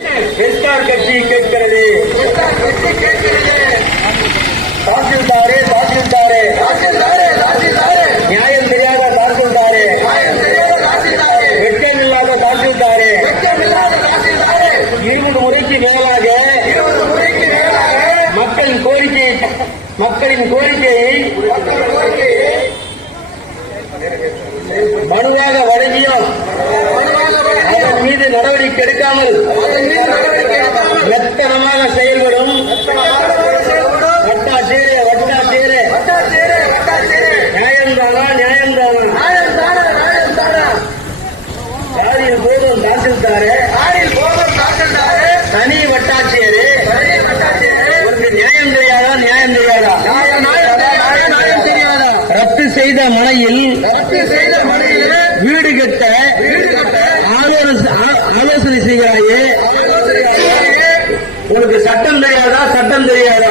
SR கட்சி கேட்கிறது. தாசில்தாரே தாசில்தாரே. நியாயம் தெரியாத தாசில்தாரே. தாசில்தாரே. இருபது முறைக்கு மேலாக மக்களின் கோரிக்கை மக்களின் கோரிக்கையை மனுவாக வழங்கியும். அதன் மீது நடவடிக்கை எடுக்காமல் நியாயம்தானா? சாதியில் போதும் தாசில்தாரே? தனி வட்டாட்சியரே? உங்களுக்கு நியாயம் தெரியாதா? நியாயம் தெரியாதா? ரத்து செய்த மனையில் வீடு கட்ட ஆலோசனை ஆ- ஆலோசனை செய்கிறாயே. உனக்கு சட்டம் தெரியாதா? சட்டம் தெரியாதா?